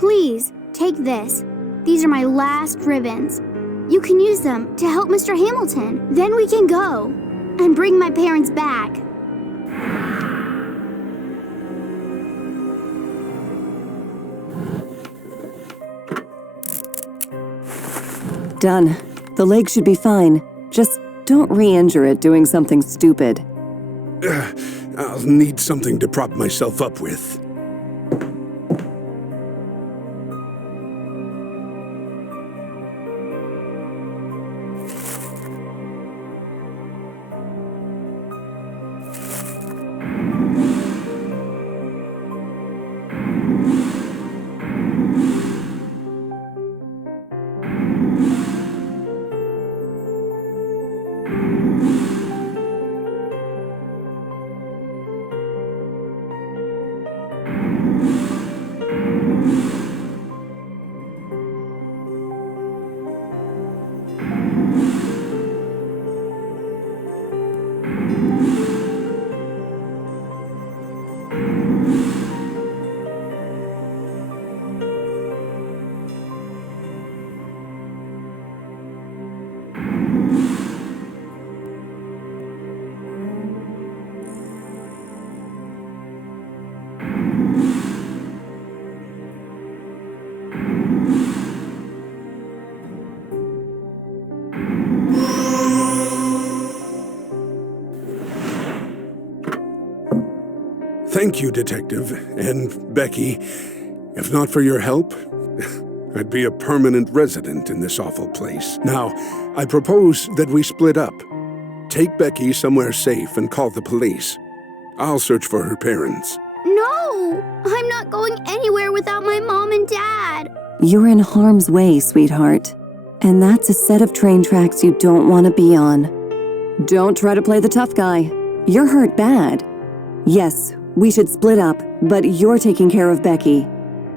Please, take this. These are my last ribbons. You can use them to help Mr. Hamilton. Then we can go and bring my parents back. Done. The leg should be fine. Just don't re-injure it doing something stupid. I'll need something to prop myself up with. Thank you, Detective, and Becky. If not for your help, I'd be a permanent resident in this awful place. Now, I propose that we split up. Take Becky somewhere safe and call the police. I'll search for her parents. No! I'm not going anywhere without my mom and dad. You're in harm's way, sweetheart. And that's a set of train tracks you don't want to be on. Don't try to play the tough guy. You're hurt bad. Yes, we should split up, but you're taking care of Becky.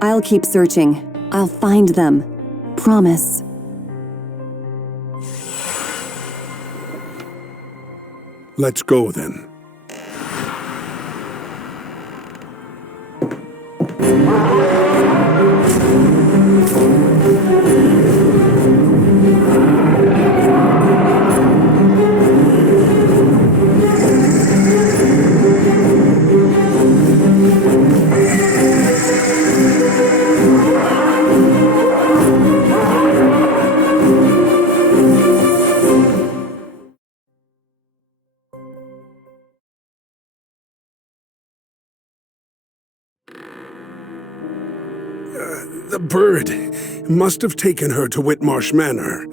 I'll keep searching. I'll find them. Promise. Let's go then. The bird must have taken her to Whitmarsh Manor.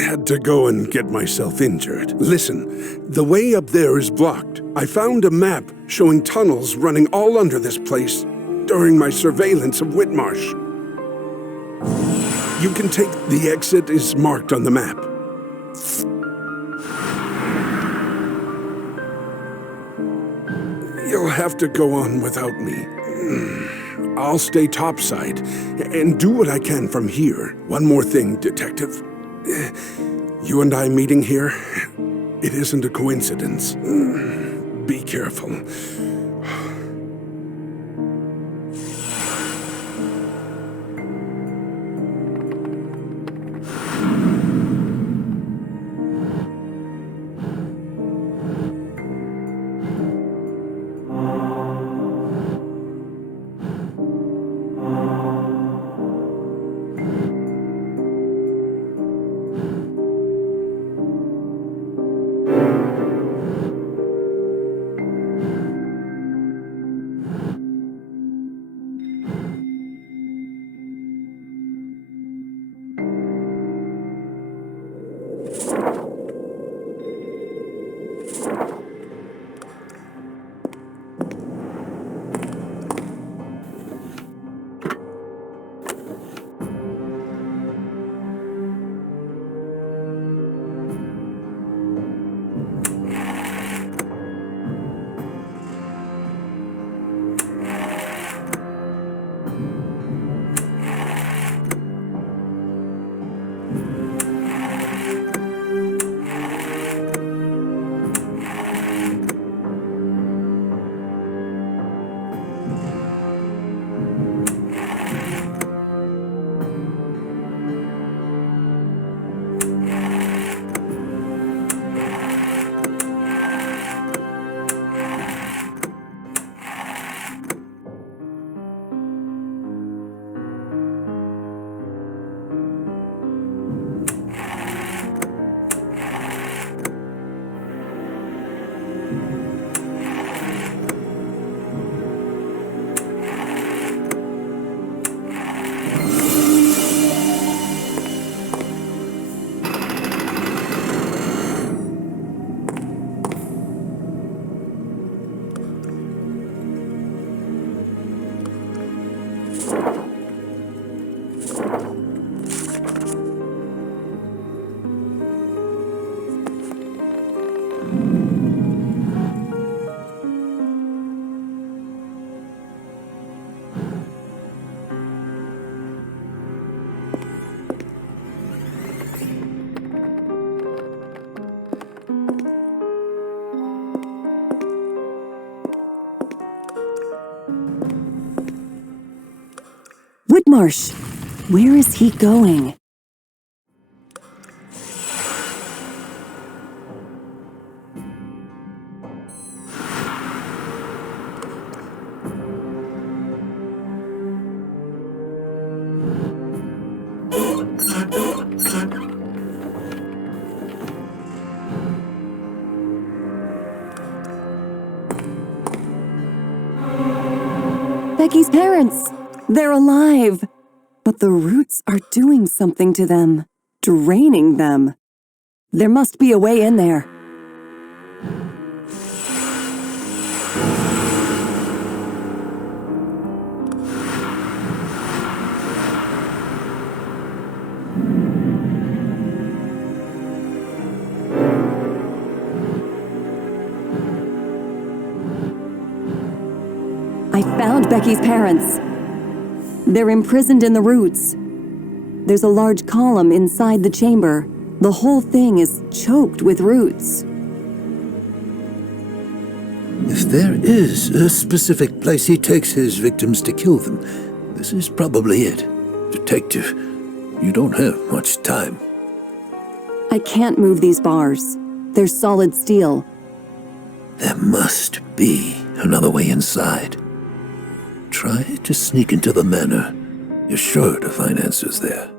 Had to go and get myself injured. Listen, the way up there is blocked. I found a map showing tunnels running all under this place during my surveillance of Whitmarsh. You can take the exit is marked on the map. You'll have to go on without me. I'll stay topside and do what I can from here. One more thing, Detective. You and I meeting here, it isn't a coincidence. Be careful. Whitmarsh! Where is he going? Becky's parents! They're alive! But the roots are doing something to them, draining them. There must be a way in there. I found Becky's parents. They're imprisoned in the roots. There's a large column inside the chamber. The whole thing is choked with roots. If there is a specific place he takes his victims to kill them, this is probably it. Detective, you don't have much time. I can't move these bars. They're solid steel. There must be another way inside. Try to sneak into the manor. You're sure to find answers there.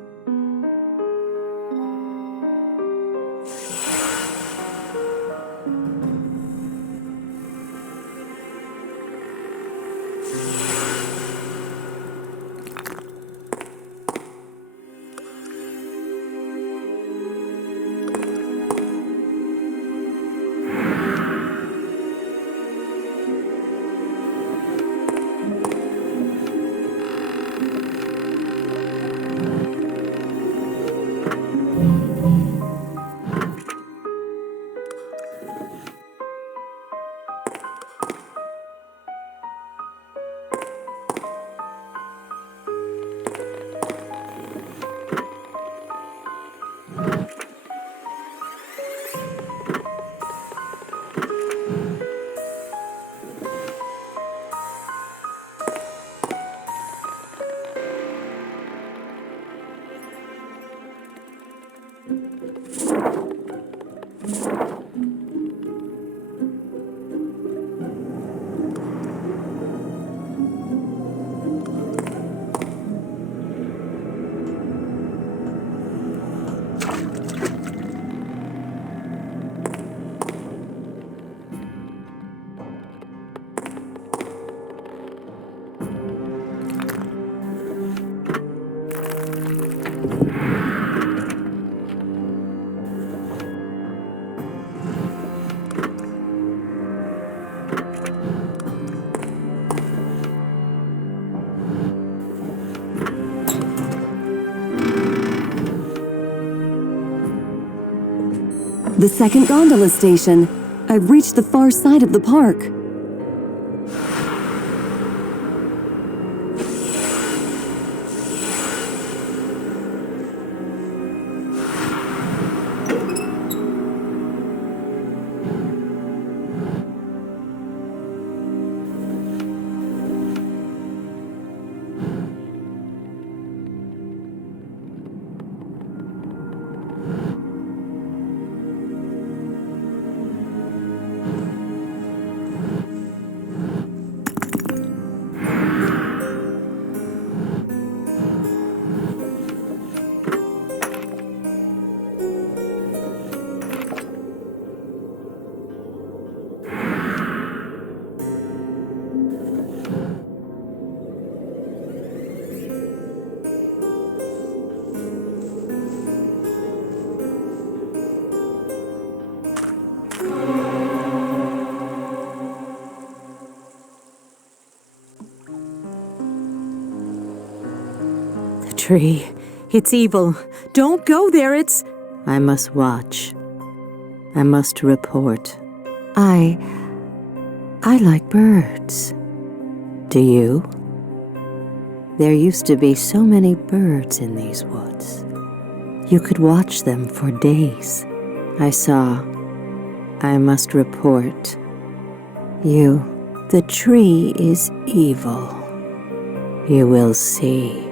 The second gondola station. I've reached the far side of the park. Tree. It's evil. Don't go there, it's... I must watch. I must report. I like birds. Do you? There used to be so many birds in these woods. You could watch them for days. I saw. I must report. The tree is evil. You will see.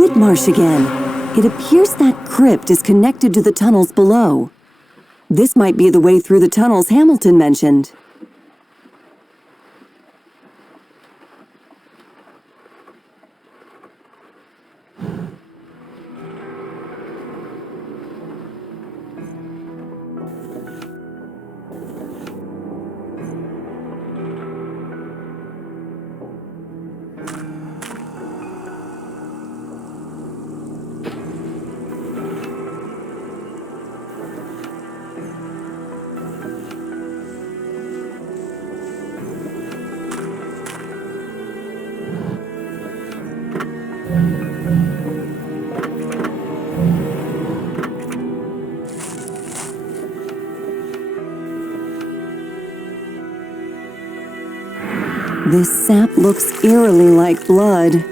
Whitmarsh again. It appears that crypt is connected to the tunnels below. This might be the way through the tunnels Hamilton mentioned. This sap looks eerily like blood.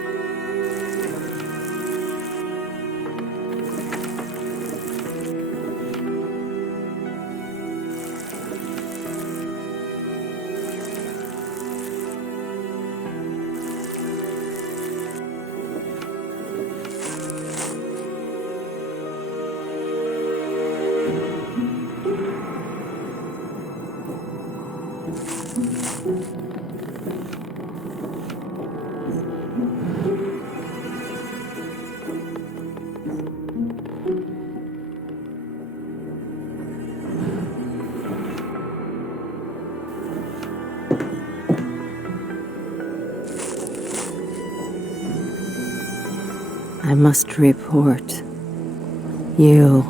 I must report. You.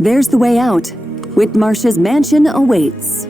There's the way out. Whitmarsh's mansion awaits.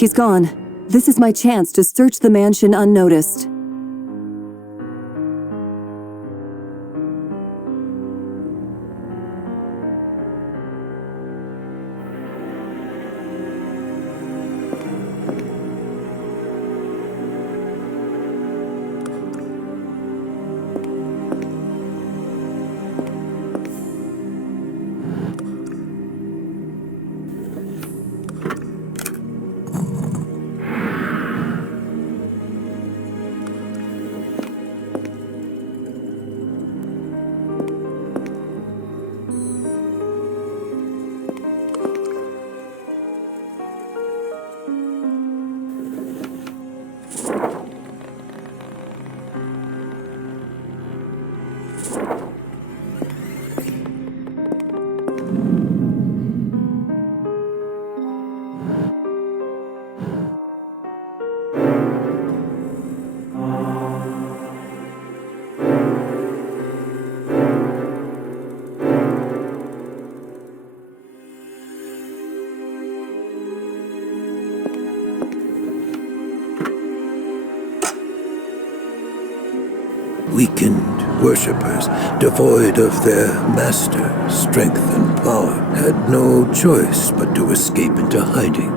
He's gone. This is my chance to search the mansion unnoticed. Weakened worshippers, devoid of their master, strength and power, had no choice but to escape into hiding.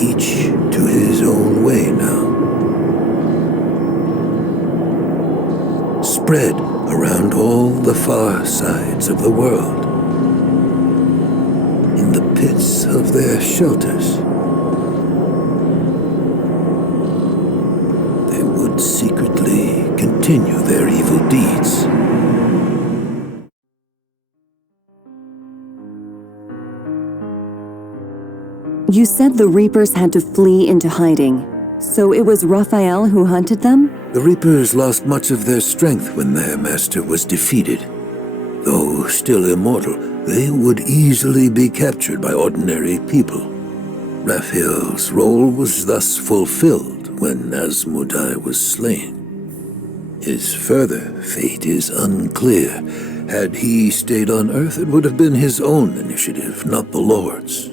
Each to his own way now. Spread around all the far sides of the world. In the pits of their shelters. Secretly continue their evil deeds. You said the Reapers had to flee into hiding, so it was Raphael who hunted them? The Reapers lost much of their strength when their master was defeated. Though still immortal, they would easily be captured by ordinary people. Raphael's role was thus fulfilled when Asmodai was slain. His further fate is unclear. Had he stayed on Earth, it would have been his own initiative, not the Lord's.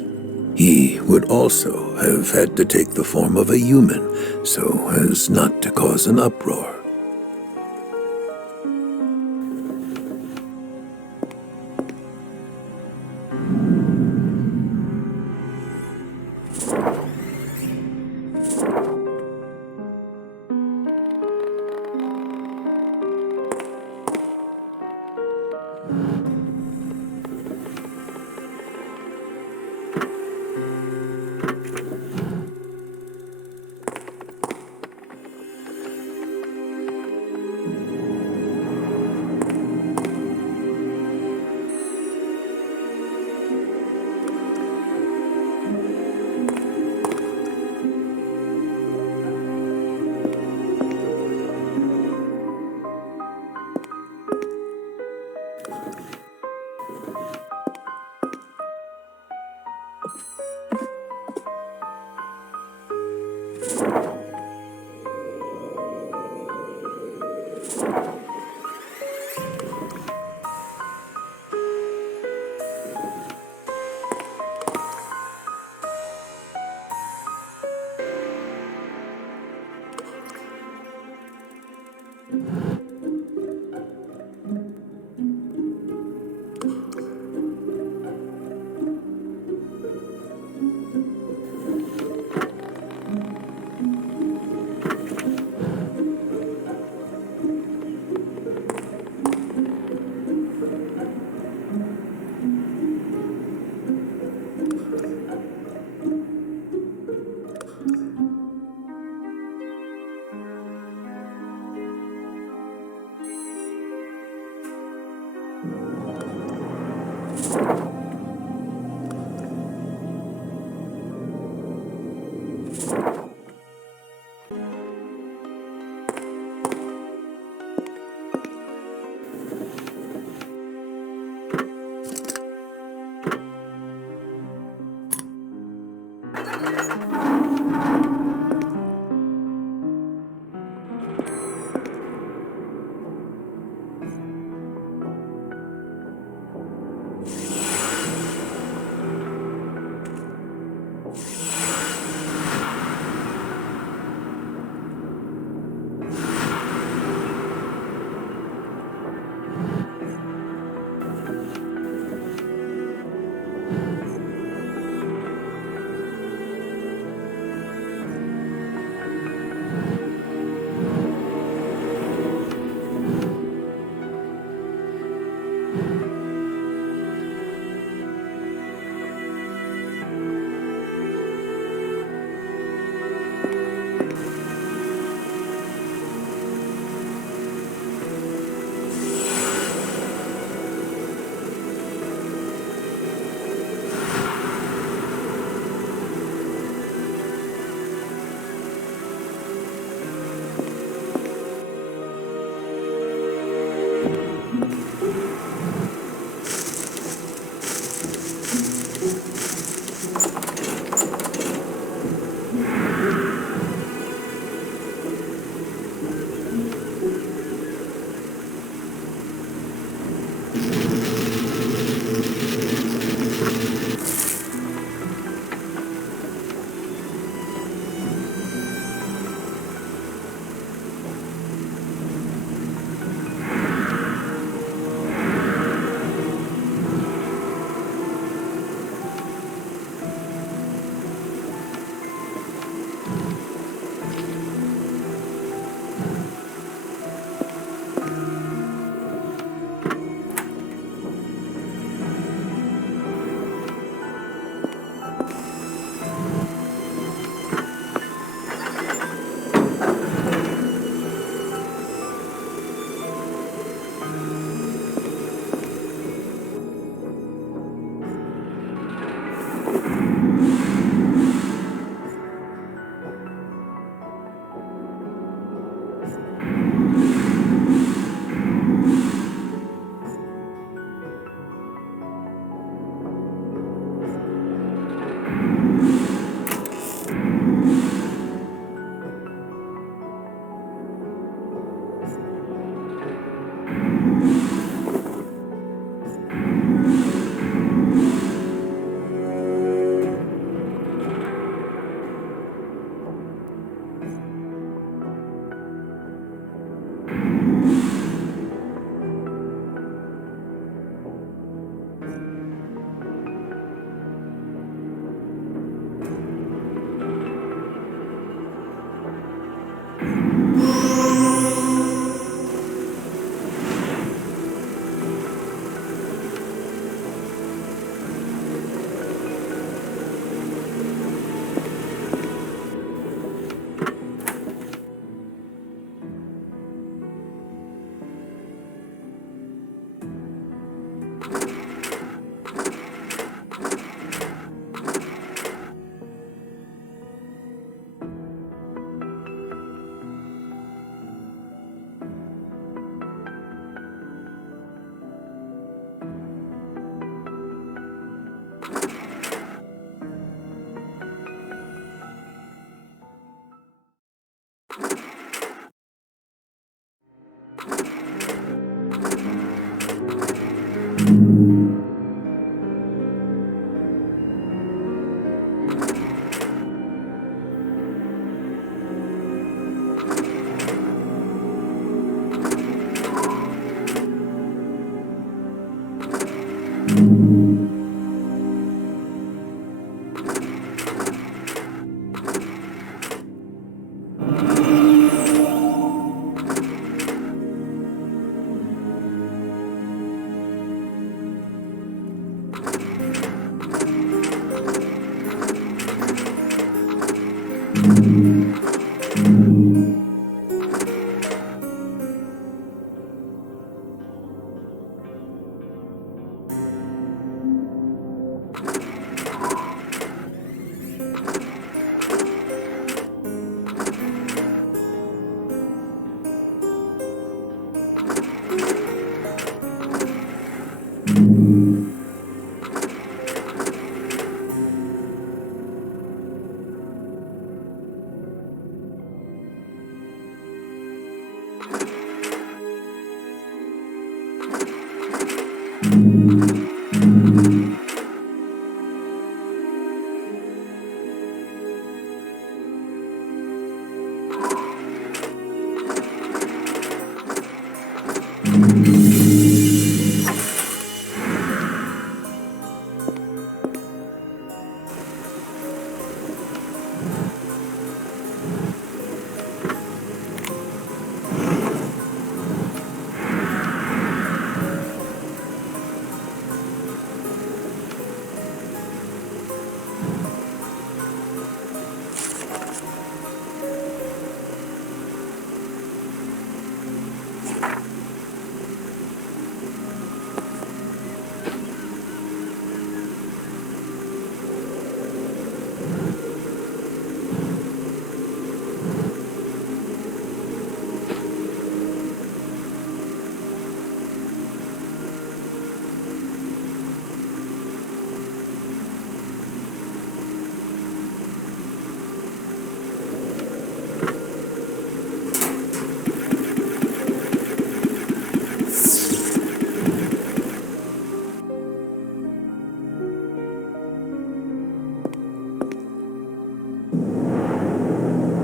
He would also have had to take the form of a human, so as not to cause an uproar.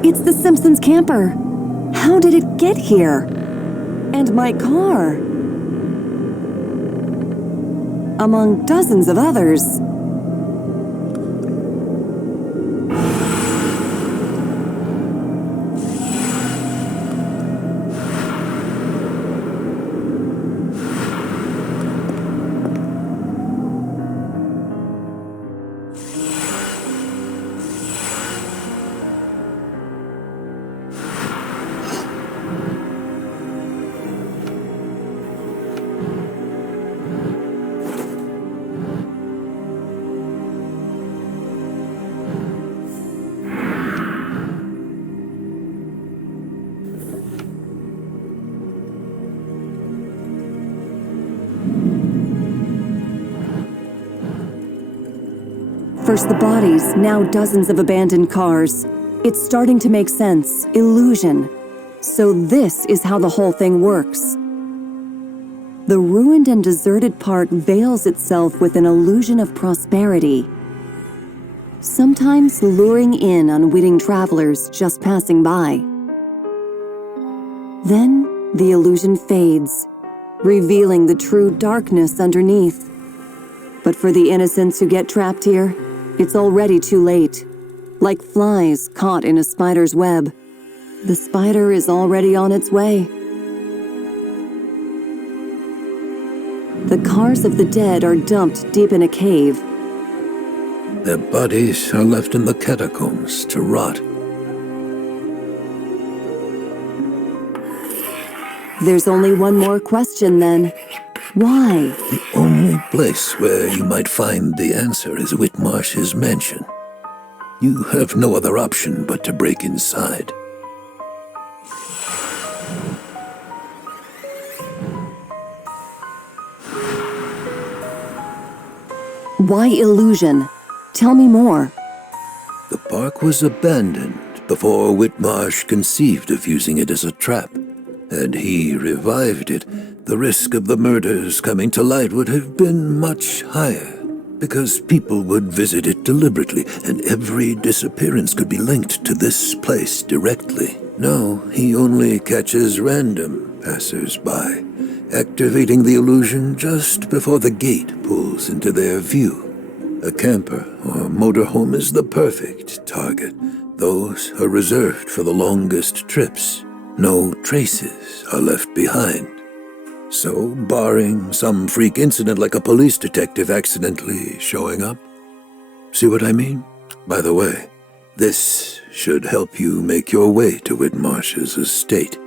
It's the Simpsons camper. How did it get here? And my car. Among dozens of others. First the bodies, now dozens of abandoned cars. It's starting to make sense. Illusion. So this is how the whole thing works. The ruined and deserted park veils itself with an illusion of prosperity, sometimes luring in unwitting travelers just passing by. Then the illusion fades, revealing the true darkness underneath. But for the innocents who get trapped here, it's already too late. Like flies caught in a spider's web, the spider is already on its way. The cars of the dead are dumped deep in a cave. Their bodies are left in the catacombs to rot. There's only one more question then. Why? The only place where you might find the answer is Whitmarsh's mansion. You have no other option but to break inside. Why illusion? Tell me more. The park was abandoned before Whitmarsh conceived of using it as a trap. Had he revived it, the risk of the murders coming to light would have been much higher, because people would visit it deliberately, and every disappearance could be linked to this place directly. No, he only catches random passers-by, activating the illusion just before the gate pulls into their view. A camper or motorhome is the perfect target. Those are reserved for the longest trips. No traces are left behind. So, barring some freak incident like a police detective accidentally showing up. See what I mean? By the way, This should help you make your way to Whitmarsh's estate.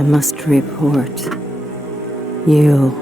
I must report. You.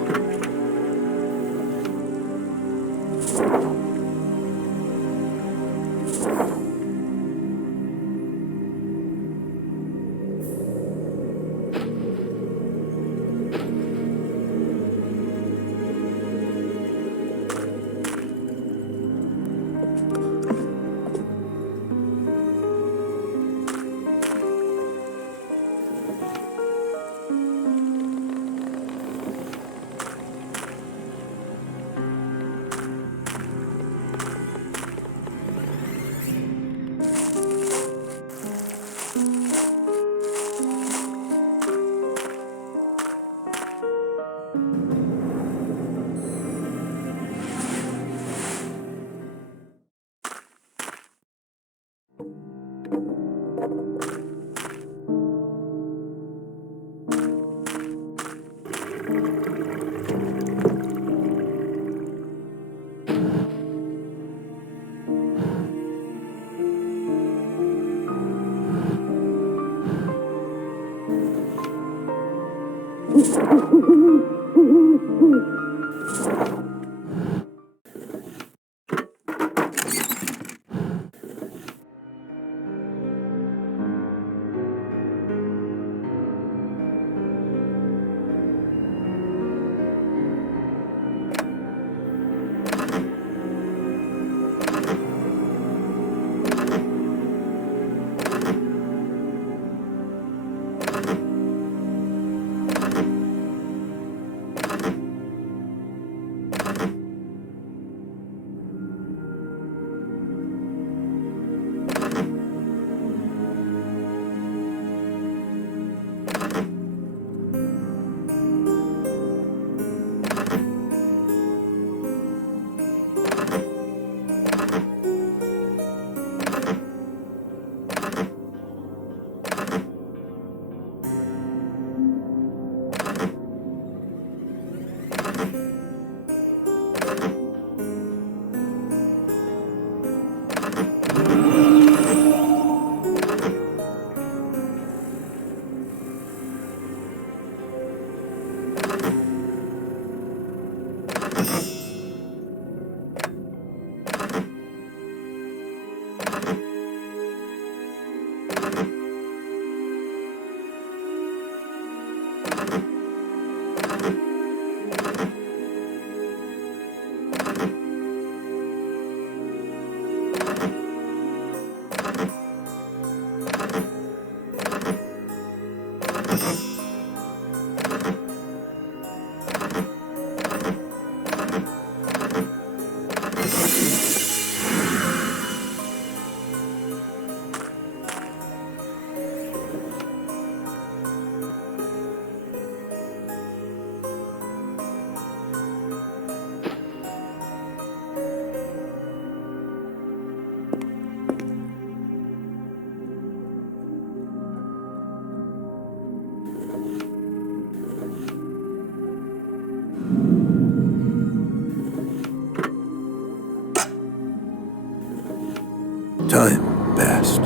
Time passed.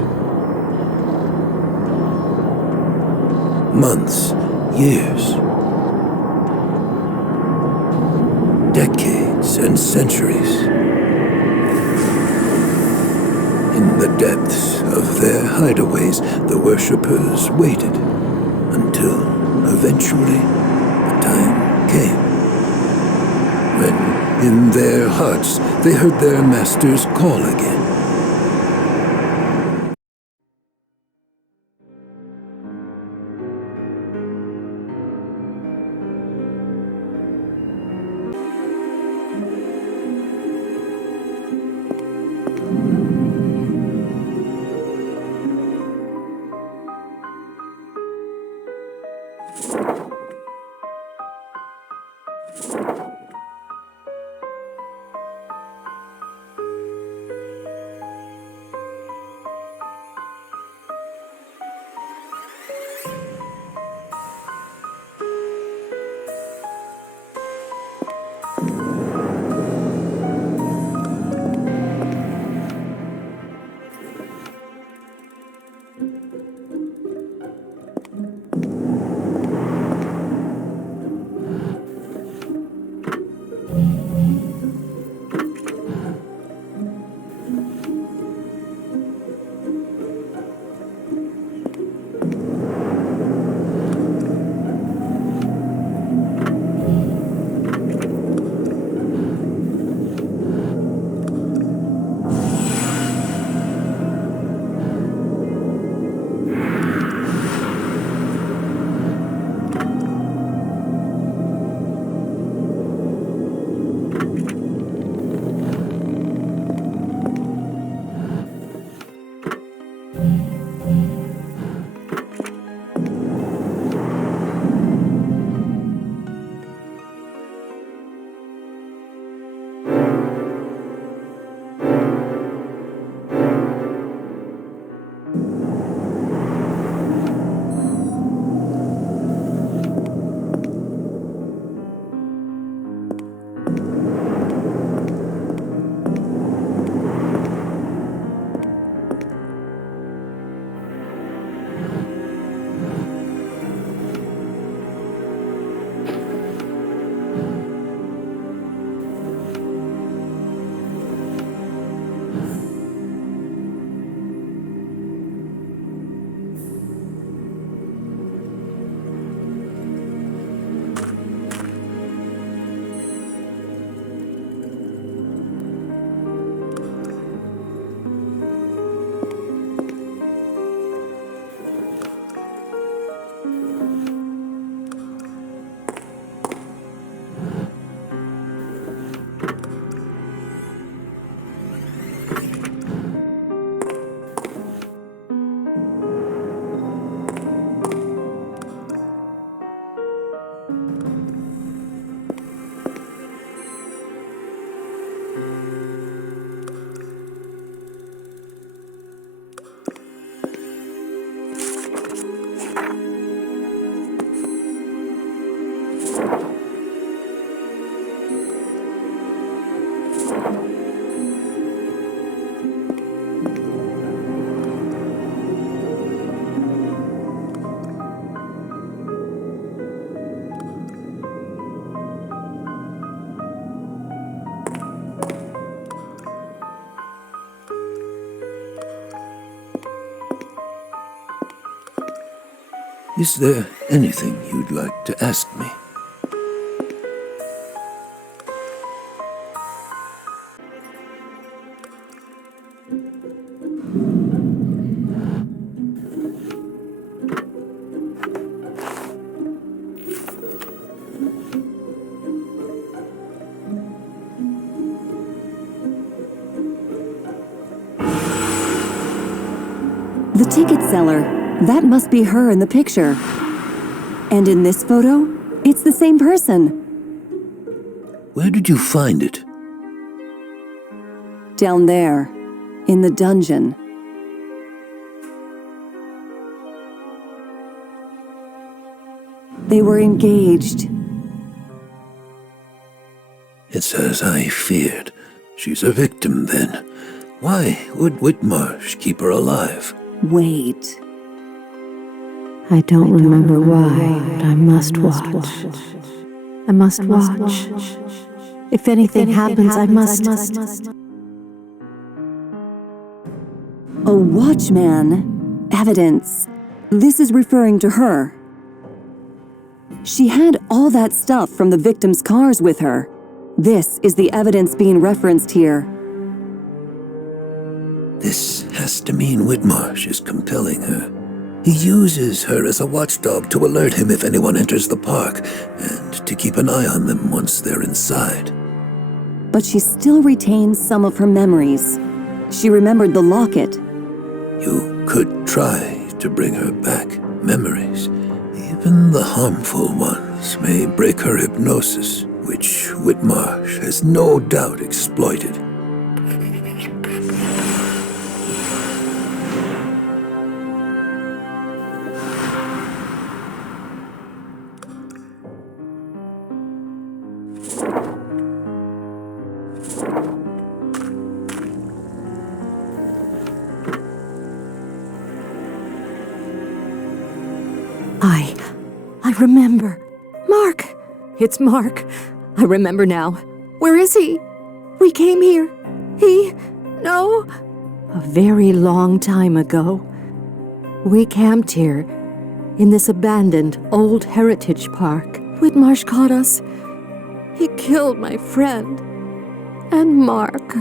Months, years, decades and centuries. In the depths of their hideaways, the worshippers waited until eventually the time came when, in their hearts, they heard their master's call again. Is there anything you'd like to ask me? The ticket seller. That must be her in the picture. And in this photo, it's the same person. Where did you find it? Down there, in the dungeon. They were engaged. It's as I feared. She's a victim, then. Why would Whitmarsh keep her alive? Wait. I don't remember why, but I must watch. I must watch. If anything happens, I must. A watchman? Evidence. This is referring to her. She had all that stuff from the victim's cars with her. This is the evidence being referenced here. This has to mean Whitmarsh is compelling her. He uses her as a watchdog to alert him if anyone enters the park, and to keep an eye on them once they're inside. But she still retains some of her memories. She remembered the locket. You could try to bring her back memories. Even the harmful ones may break her hypnosis, which Whitmarsh has no doubt exploited. I remember. Mark! It's Mark. I remember now. Where is he? We came here. No. A very long time ago. We camped here, in this abandoned old heritage park. Whitmarsh caught us. He killed my friend. And Mark,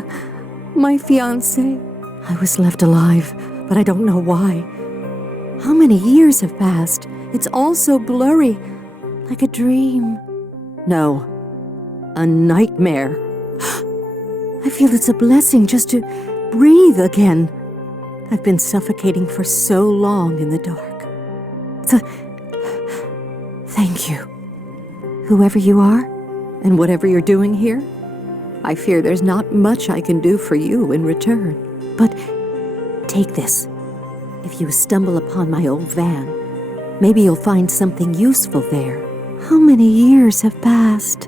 my fiancé. I was left alive, but I don't know why. How many years have passed? It's all so blurry, like a dream. No, a nightmare. I feel it's a blessing just to breathe again. I've been suffocating for so long in the dark. Thank you. Whoever you are, and whatever you're doing here, I fear there's not much I can do for you in return. But take this. If you stumble upon my old van, maybe you'll find something useful there. How many years have passed?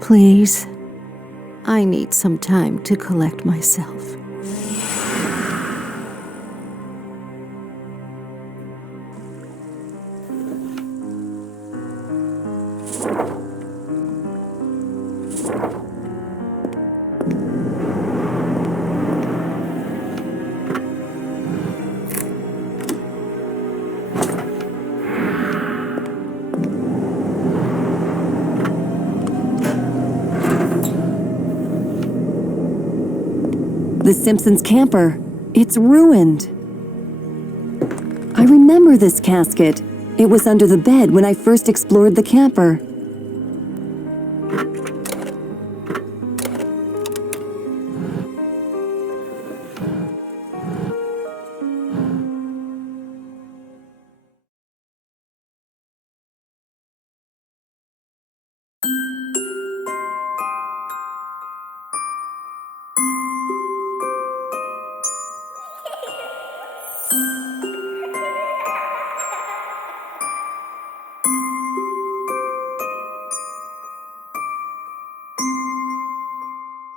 Please, I need some time to collect myself. The Simpsons camper. It's ruined. I remember this casket. It was under the bed when I first explored the camper.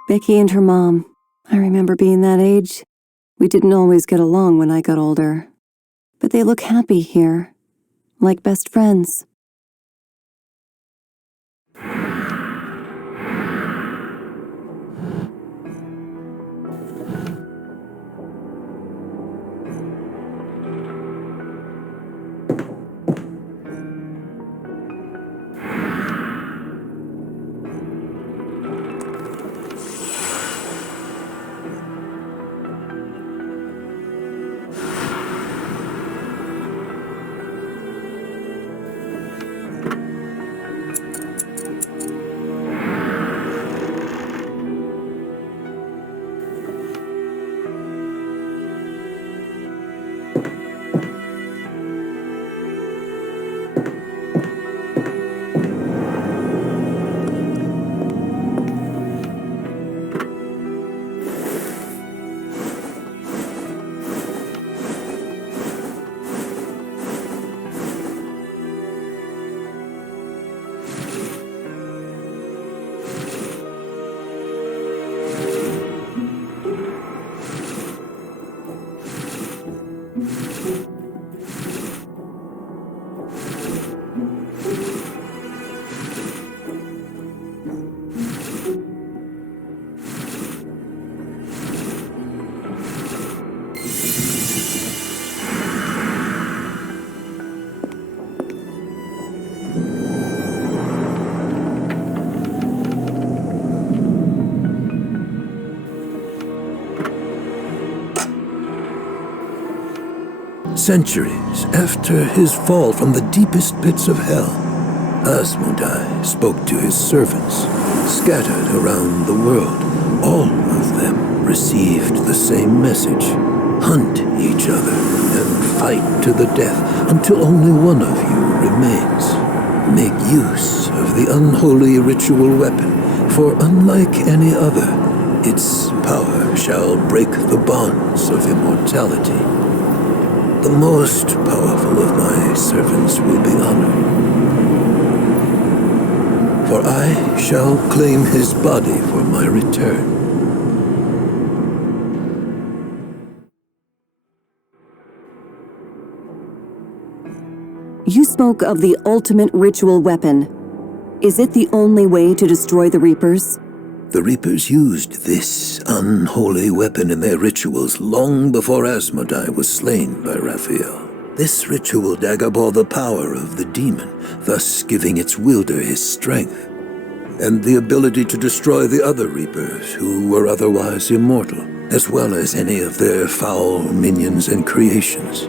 Becky and her mom. I remember being that age. We didn't always get along when I got older. But they look happy here, like best friends. Centuries after his fall from the deepest pits of hell, Asmodai spoke to his servants, scattered around the world. All of them received the same message. Hunt each other and fight to the death until only one of you remains. Make use of the unholy ritual weapon, for unlike any other, its power shall break the bonds of immortality. The most powerful of my servants will be honored, for I shall claim his body for my return. You spoke of the ultimate ritual weapon. Is it the only way to destroy the Reapers? The Reapers used this unholy weapon in their rituals long before Asmodai was slain by Raphael. This ritual dagger bore the power of the demon, thus giving its wielder his strength, and the ability to destroy the other Reapers who were otherwise immortal, as well as any of their foul minions and creations.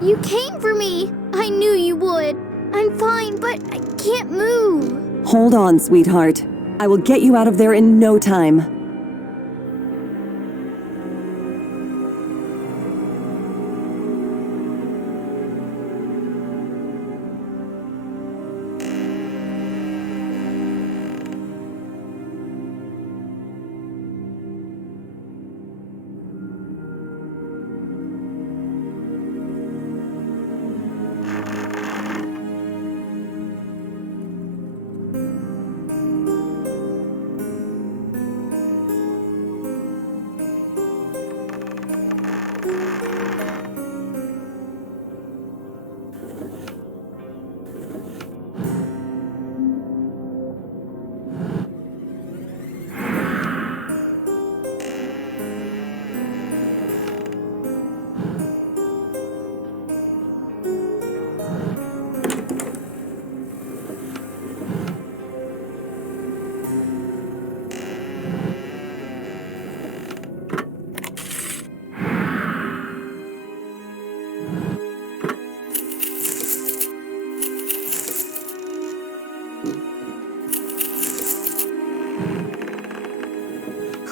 You came for me! I knew you would. I'm fine, but I can't move. Hold on, sweetheart. I will get you out of there in no time.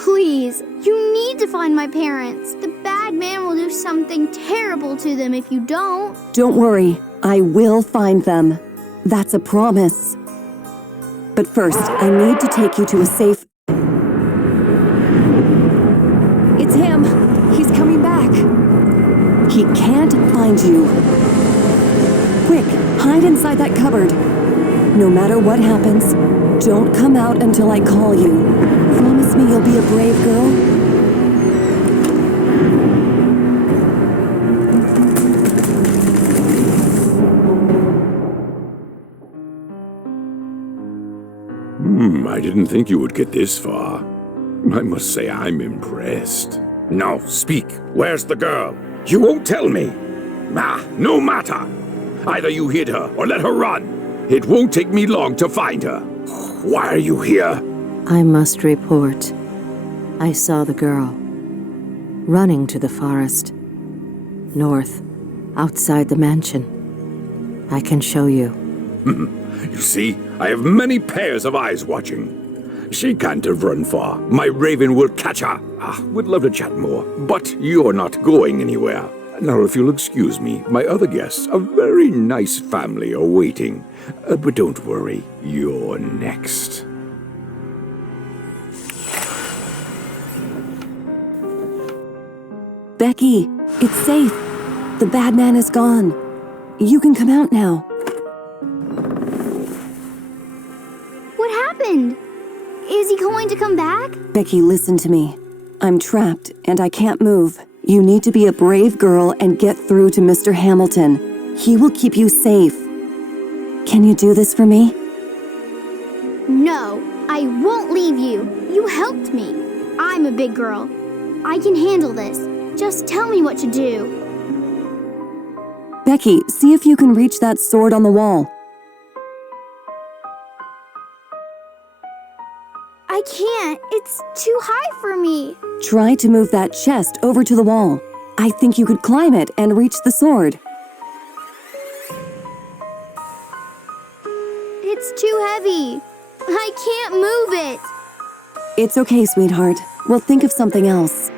Please, you need to find my parents. The bad man will do something terrible to them if you don't. Don't worry, I will find them. That's a promise. But first, I need to take you to a safe... It's him! He's coming back! He can't find you. Quick, hide inside that cupboard. No matter what happens, don't come out until I call you. Promise me you'll be a brave girl? I didn't think you would get this far. I must say I'm impressed. Now, speak. Where's the girl? You won't tell me. No matter. Either you hid her or let her run. It won't take me long to find her. Why are you here? I must report. I saw the girl running to the forest. North, outside the mansion. I can show you. You see, I have many pairs of eyes watching. She can't have run far. My Raven will catch her. Would love to chat more, but you're not going anywhere. Now, if you'll excuse me, my other guests, a very nice family, are waiting. But don't worry, you're next. Becky, it's safe. The bad man is gone. You can come out now. What happened? Is he going to come back? Becky, listen to me. I'm trapped and I can't move. You need to be a brave girl and get through to Mr. Hamilton. He will keep you safe. Can you do this for me? No, I won't leave you. You helped me. I'm a big girl. I can handle this. Just tell me what to do. Becky, see if you can reach that sword on the wall. I can't. It's too high for me. Try to move that chest over to the wall. I think you could climb it and reach the sword. It's too heavy. I can't move it. It's okay, sweetheart. We'll think of something else.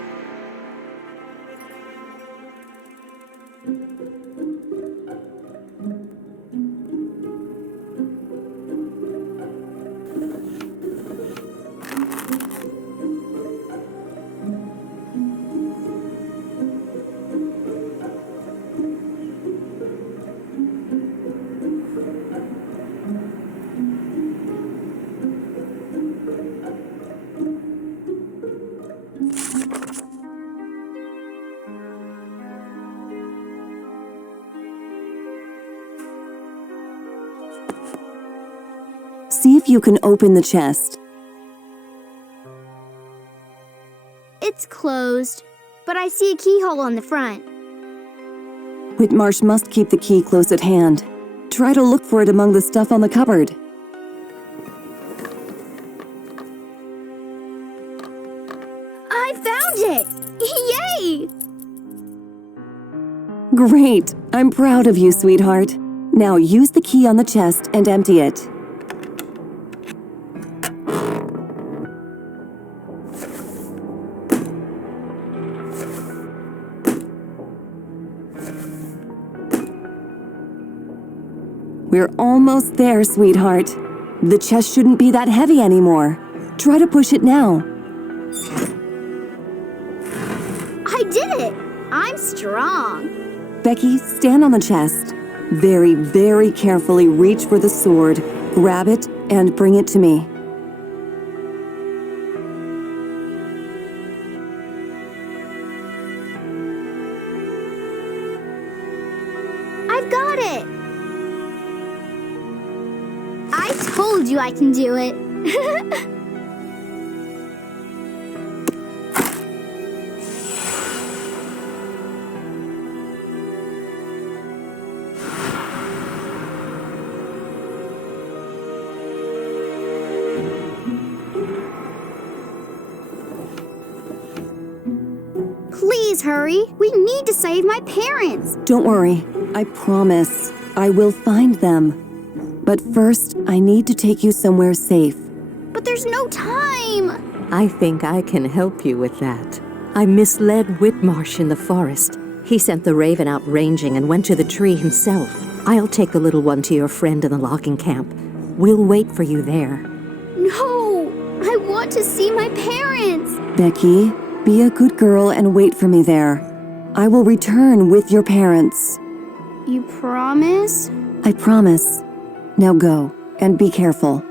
See if you can open the chest. It's closed, but I see a keyhole on the front. Whitmarsh must keep the key close at hand. Try to look for it among the stuff on the cupboard. I found it! Yay! Great! I'm proud of you, sweetheart. Now use the key on the chest and empty it. We're almost there, sweetheart. The chest shouldn't be that heavy anymore. Try to push it now. I did it! I'm strong. Becky, stand on the chest. Very, very carefully reach for the sword, grab it, and bring it to me. I've got it! I told you I can do it. Please hurry. We need to save my parents. Don't worry. I promise. I will find them. But first, I need to take you somewhere safe. But there's no time. I think I can help you with that. I misled Whitmarsh in the forest. He sent the raven out ranging and went to the tree himself. I'll take the little one to your friend in the logging camp. We'll wait for you there. No! I want to see my parents. Becky, be a good girl and wait for me there. I will return with your parents. You promise? I promise. Now go, and be careful.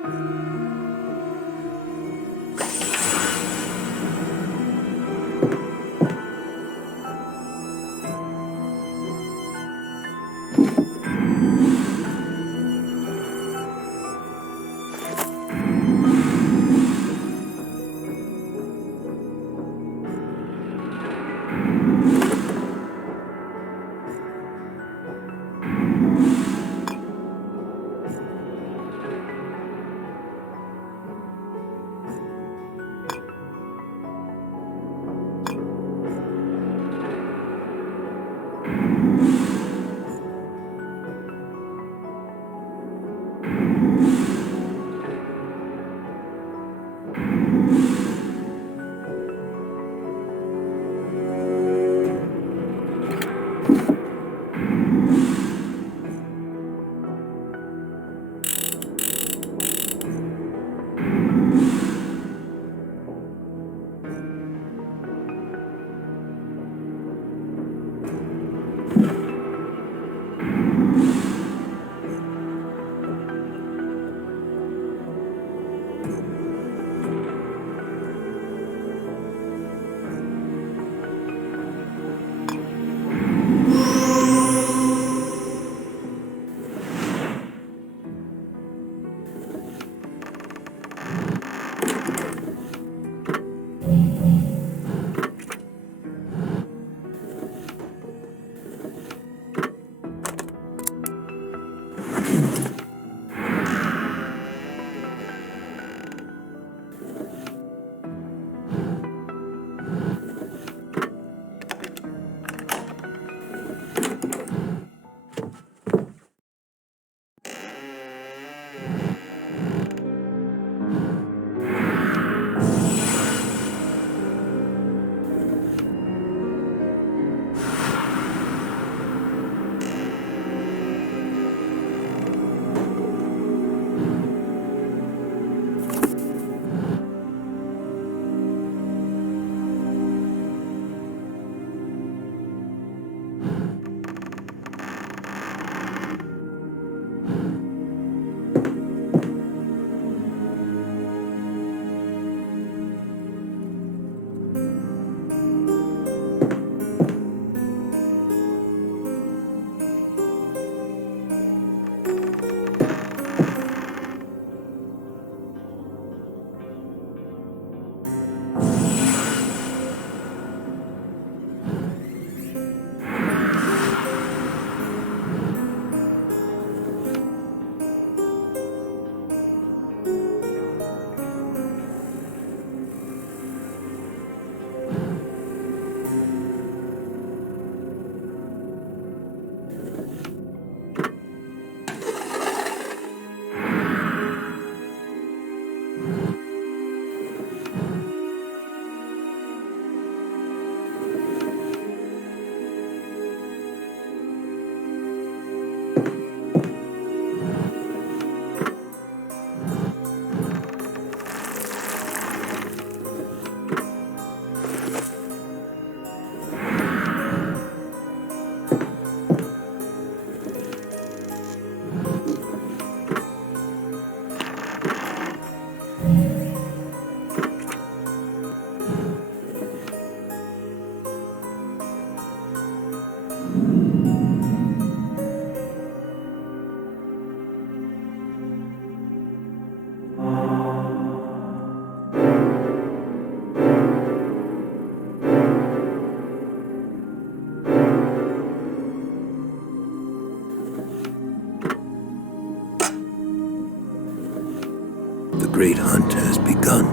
great hunt has begun.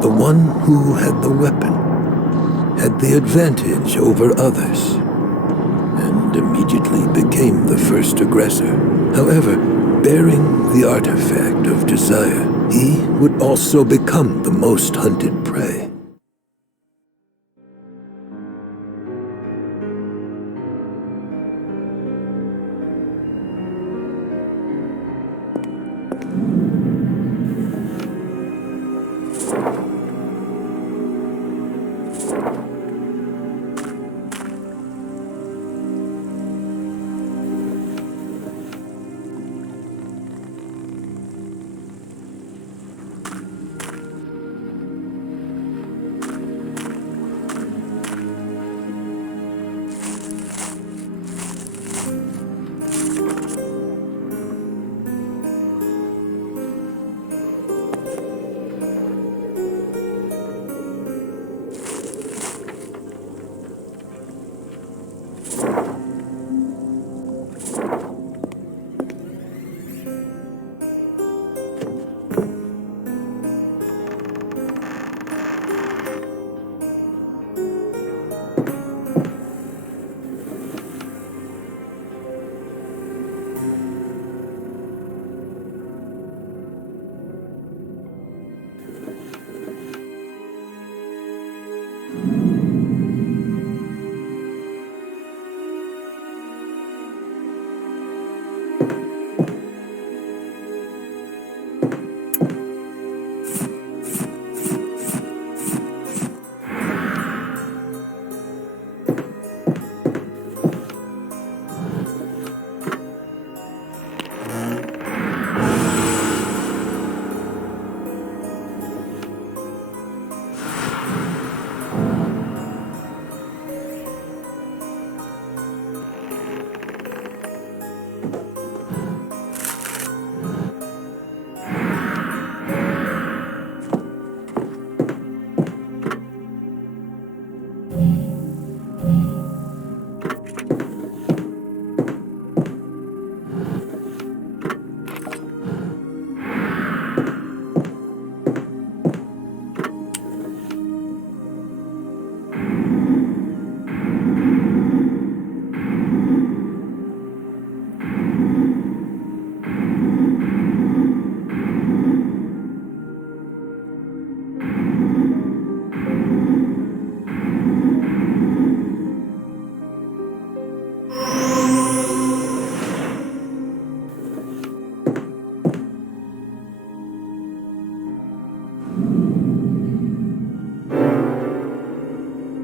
The one who had the weapon had the advantage over others, and immediately became the first aggressor. However, bearing the artifact of desire, he would also become the most hunted prey.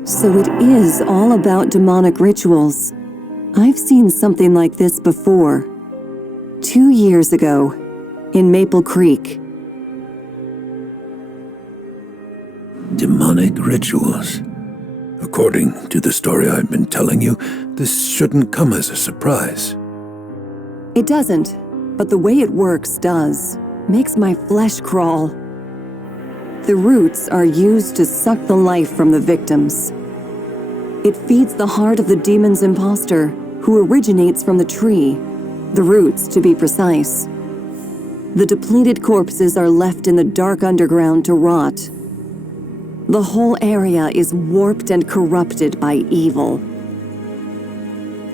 So it is all about demonic rituals. I've seen something like this before. 2 years ago, in Maple Creek. Demonic rituals. According to the story I've been telling you, this shouldn't come as a surprise. It doesn't, but the way it works does. Makes my flesh crawl. The roots are used to suck the life from the victims. It feeds the heart of the demon's imposter, who originates from the tree, the roots to be precise. The depleted corpses are left in the dark underground to rot. The whole area is warped and corrupted by evil.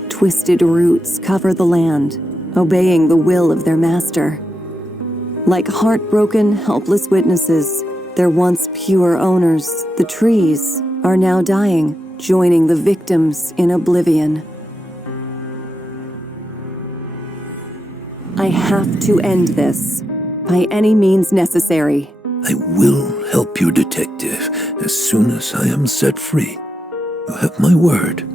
Twisted roots cover the land, obeying the will of their master. Like heartbroken, helpless witnesses, their once pure owners, the trees, are now dying, joining the victims in oblivion. I have to end this, by any means necessary. I will help you, detective, as soon as I am set free. You have my word.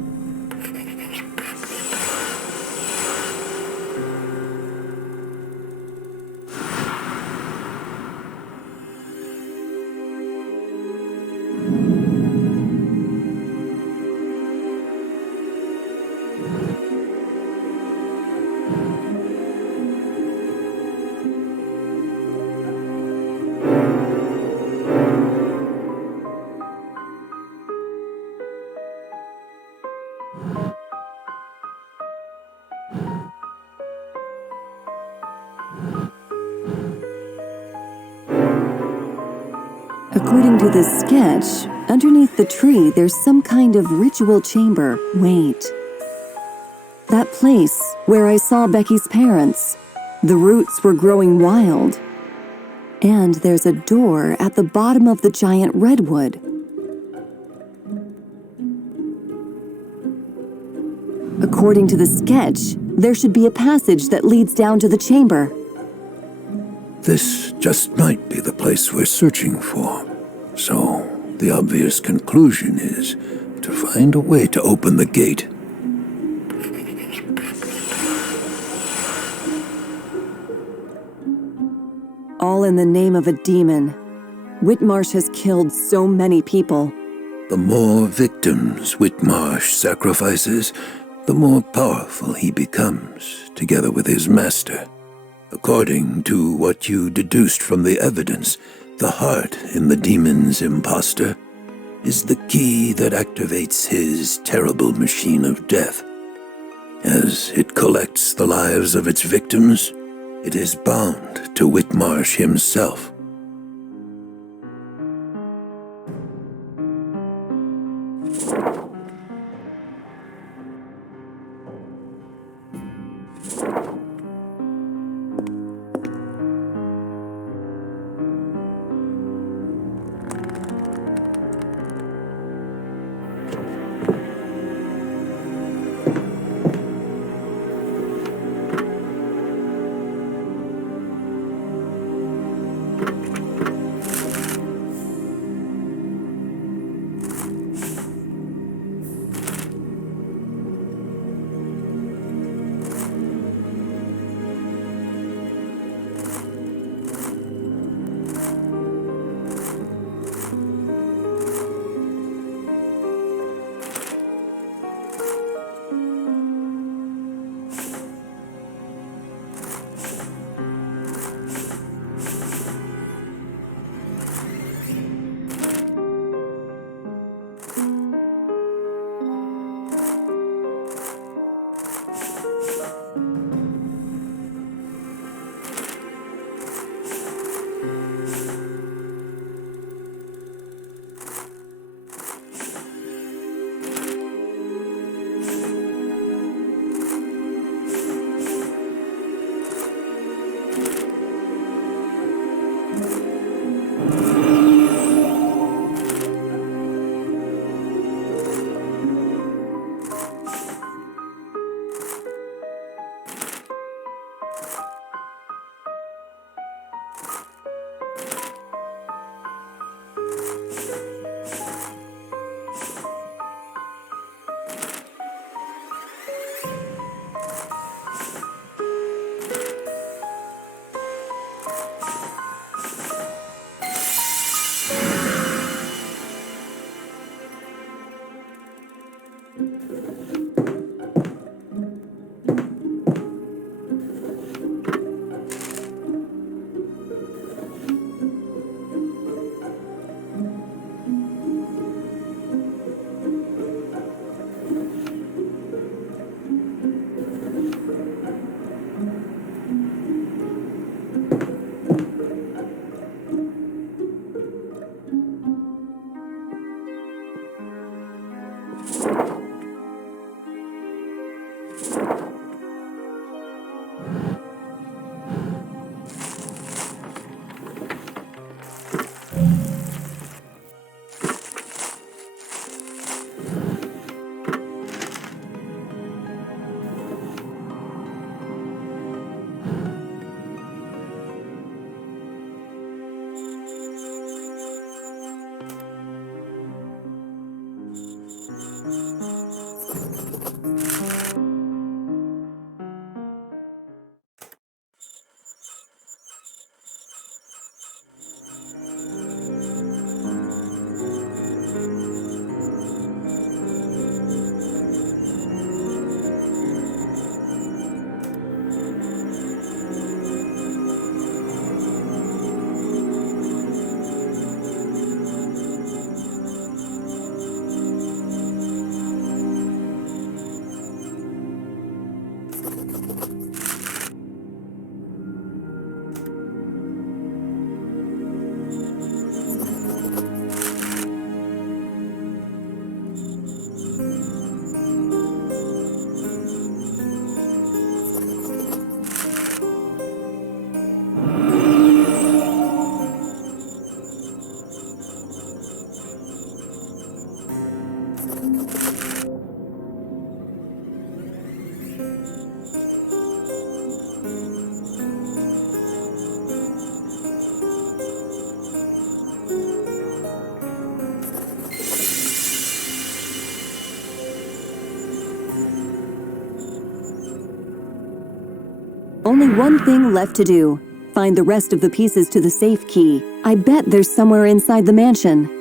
According to this sketch, underneath the tree there's some kind of ritual chamber. Wait. That place where I saw Becky's parents. The roots were growing wild. And there's a door at the bottom of the giant redwood. According to the sketch, there should be a passage that leads down to the chamber. This just might be the place we're searching for. So, the obvious conclusion is to find a way to open the gate. All in the name of a demon. Whitmarsh has killed so many people. The more victims Whitmarsh sacrifices, the more powerful he becomes, together with his master. According to what you deduced from the evidence, the heart in the demon's imposter is the key that activates his terrible machine of death. As it collects the lives of its victims, it is bound to Whitmarsh himself. Only one thing left to do. Find the rest of the pieces to the safe key. I bet there's somewhere inside the mansion.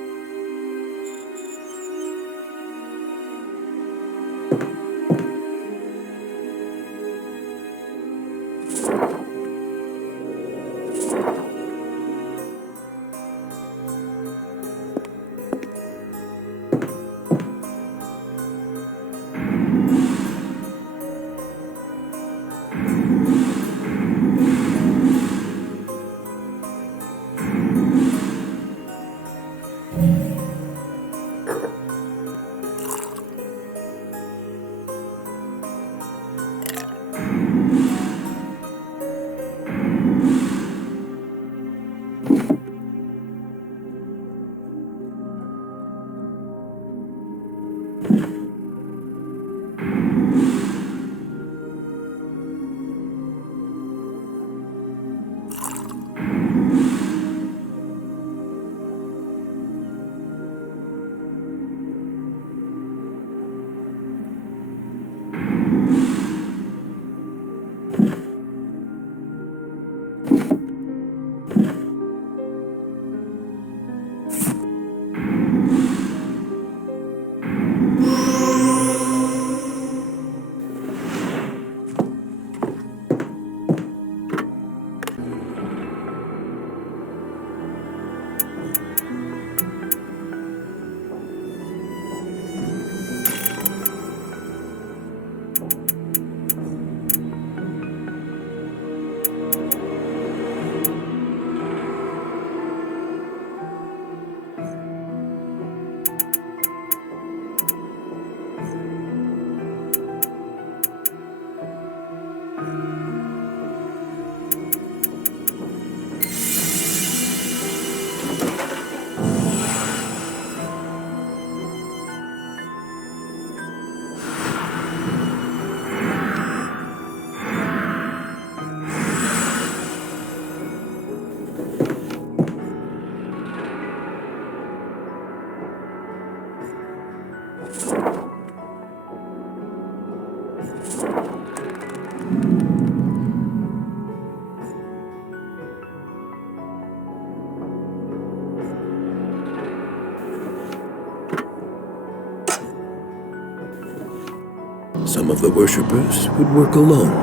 Some of the worshippers would work alone.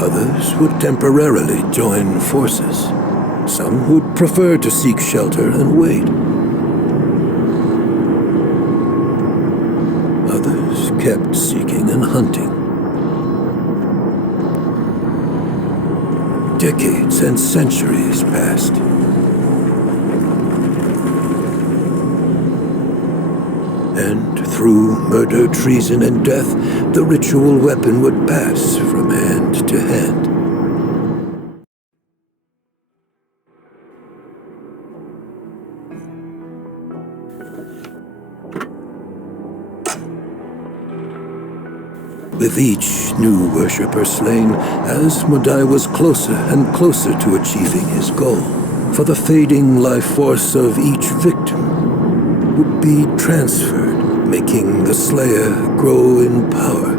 Others would temporarily join forces. Some would prefer to seek shelter and wait. Others kept seeking and hunting. Decades and centuries passed. And through murder, treason, and death, the ritual weapon would pass from hand to hand. With each new worshipper slain, Asmodai was closer and closer to achieving his goal. For the fading life force of each victim would be transferred, making the Slayer grow in power,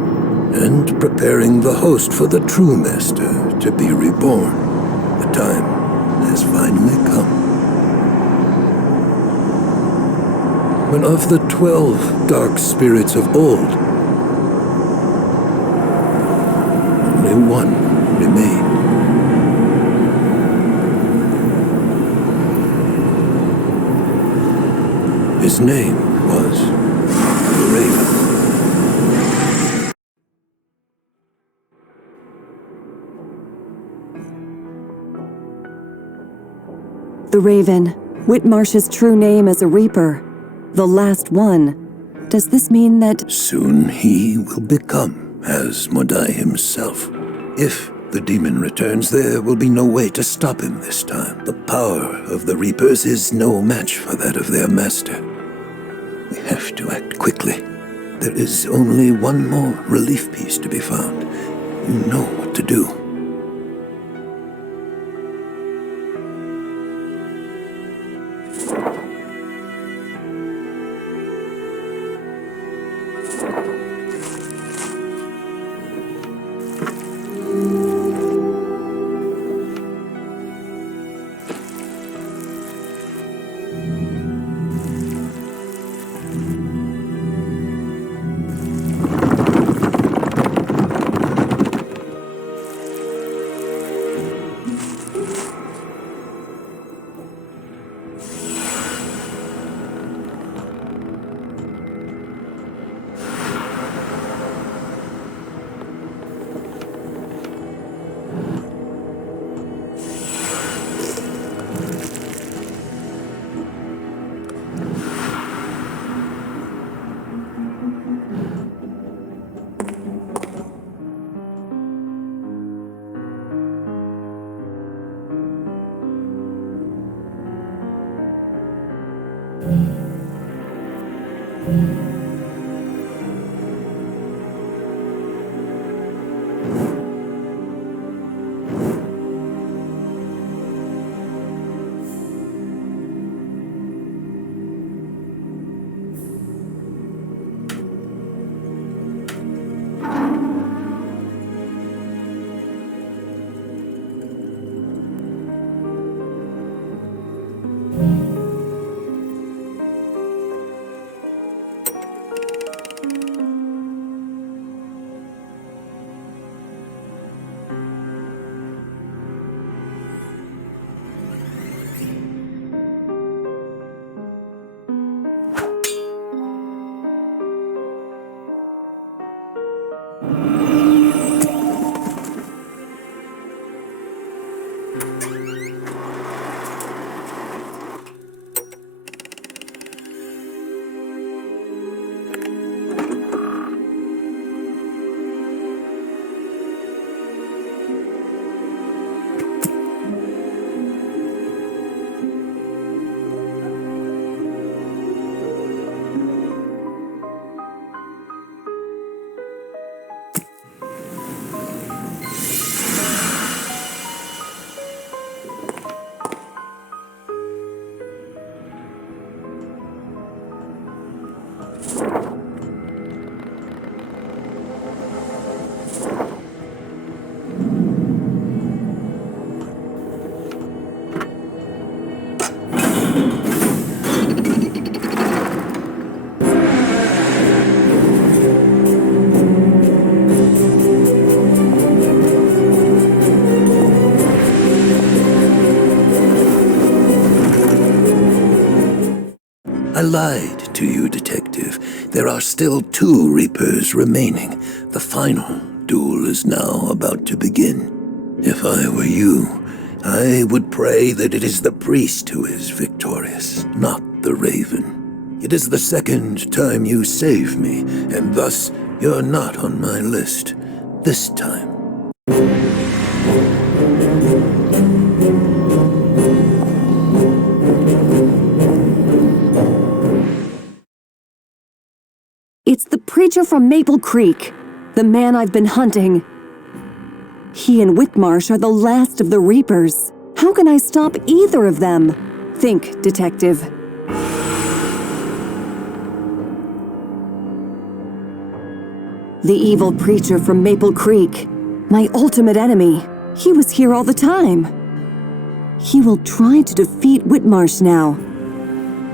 and preparing the host for the true Master to be reborn. The time has finally come. When of the 12 dark spirits of old, only one remained. His name was Raven. The Raven, Whitmarsh's true name as a Reaper. The last one. Does this mean that... Soon he will become Asmodai himself. If the demon returns, there will be no way to stop him this time. The power of the Reapers is no match for that of their master. We have to act quickly. There is only one more relief piece to be found. You know what to do. I lied to you, Detective. There are still 2 Reapers remaining. The final duel is now about to begin. If I were you, I would pray that it is the priest who is victorious, not the Raven. It is the 2nd time you save me, and thus you're not on my list. This time. It's the preacher from Мэйпл Crek, the man I've been hunting. He and Whitmarsh are the last of the Reapers. How can I stop either of them? Think, Detective. The evil preacher from Мэйпл Crek, my ultimate enemy. He was here all the time. He will try to defeat Whitmarsh now.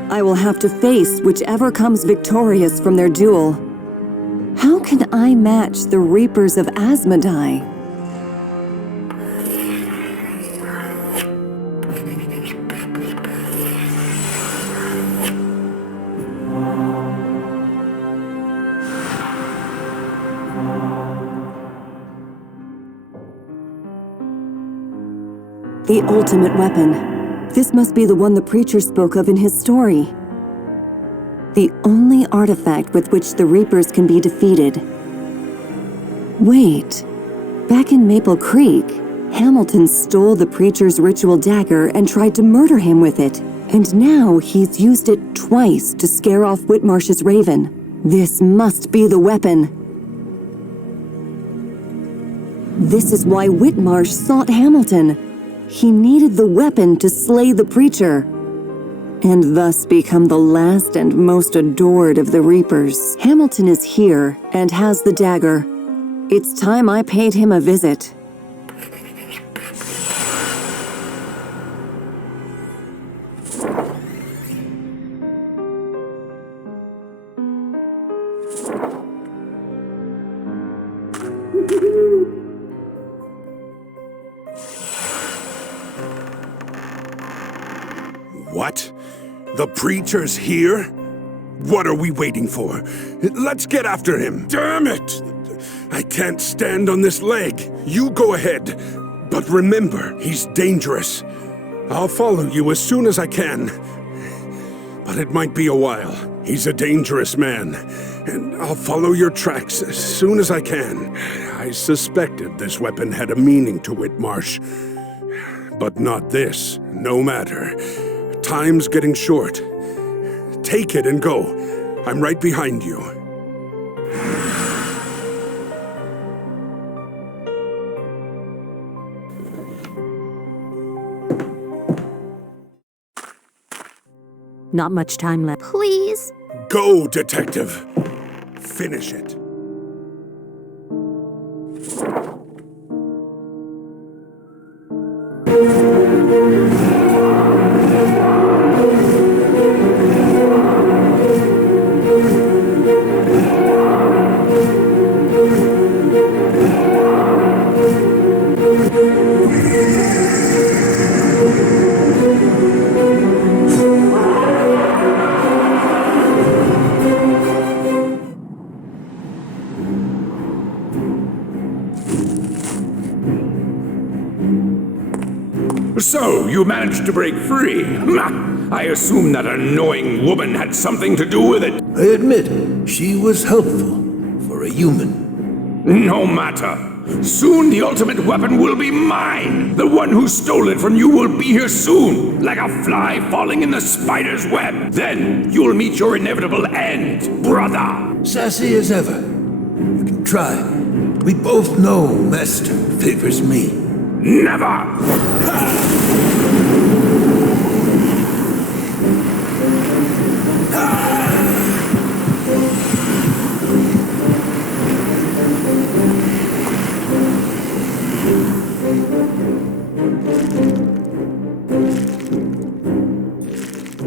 I will have to face whichever comes victorious from their duel. How can I match the Reapers of Asmodai? The ultimate weapon. This must be the one the preacher spoke of in his story. The only artifact with which the Reapers can be defeated. Wait. Back in Мэйпл Crek, Hamilton stole the preacher's ritual dagger and tried to murder him with it. And now he's used it twice to scare off Whitmarsh's raven. This must be the weapon. This is why Whitmarsh sought Hamilton. He needed the weapon to slay the preacher, and thus become the last and most adored of the Reapers. Hamilton is here and has the dagger. It's time I paid him a visit. What? The preacher's here? What are we waiting for? Let's get after him. Damn it! I can't stand on this leg. You go ahead. But remember, he's dangerous. I'll follow you as soon as I can. But it might be a while. He's a dangerous man. And I'll follow your tracks as soon as I can. I suspected this weapon had a meaning to Whitmarsh. But not this. No matter. Time's getting short. Take it and go. I'm right behind you. Not much time left. Please? Go, Detective. Finish it. So, you managed to break free. I assume that annoying woman had something to do with it. I admit, she was helpful for a human. No matter. Soon the ultimate weapon will be mine. The one who stole it from you will be here soon, like a fly falling in the spider's web. Then you'll meet your inevitable end, brother. Sassy as ever. You can try. We both know Master favors me. Never!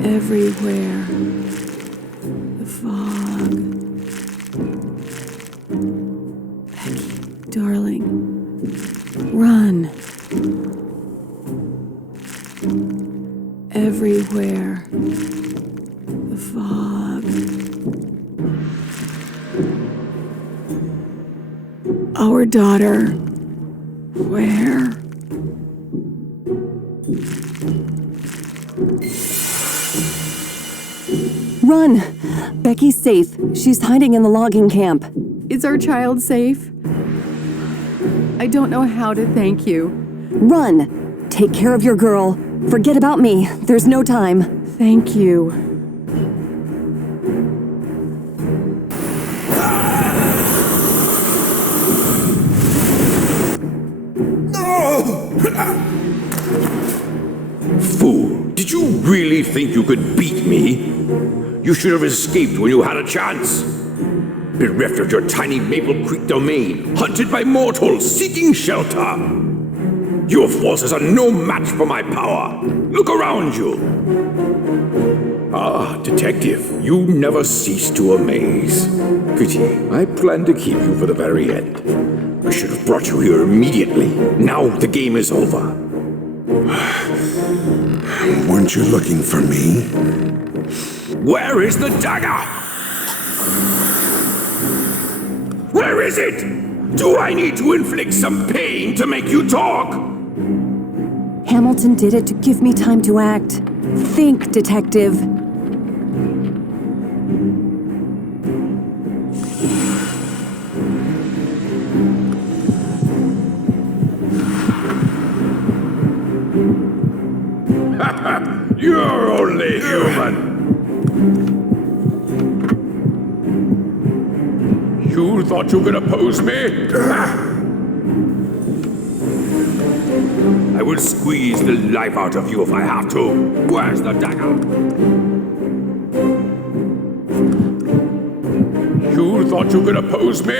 Everywhere. The fog. Becky, darling. Run. Everywhere. The fog. Our daughter. Where? Run! Becky's safe. She's hiding in the logging camp. Is our child safe? I don't know how to thank you. Run! Take care of your girl. Forget about me. There's no time. Thank you. Fool, did you really think you could beat me? You should have escaped when you had a chance. Bereft of your tiny Maple Creek domain, hunted by mortals seeking shelter. Your forces are no match for my power. Look around you. Ah, detective, you never cease to amaze. Pity, I planned to keep you for the very end. I should have brought you here immediately. Now the game is over. Weren't you looking for me? Where is the dagger? Where is it? Do I need to inflict some pain to make you talk? Hamilton did it to give me time to act. Think, detective. You're only human. You thought you could oppose me? I will squeeze the life out of you if I have to. Where's the dagger? You thought you could oppose me?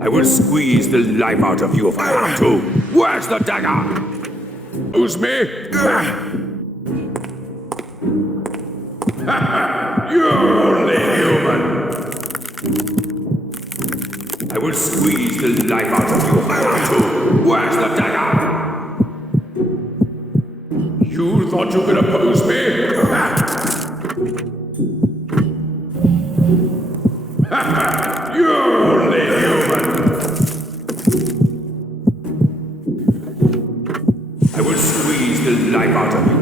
I will squeeze the life out of you if I have to. Where's the dagger? Oppose me? You're only human. I will squeeze the life out of you if I have to. Where's the dagger? You thought you could oppose me? You're only human. I will squeeze the life out of you.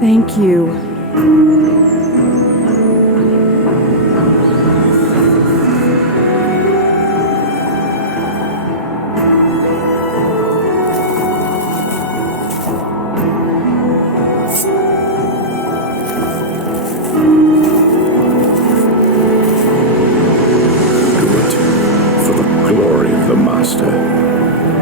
Thank you. her.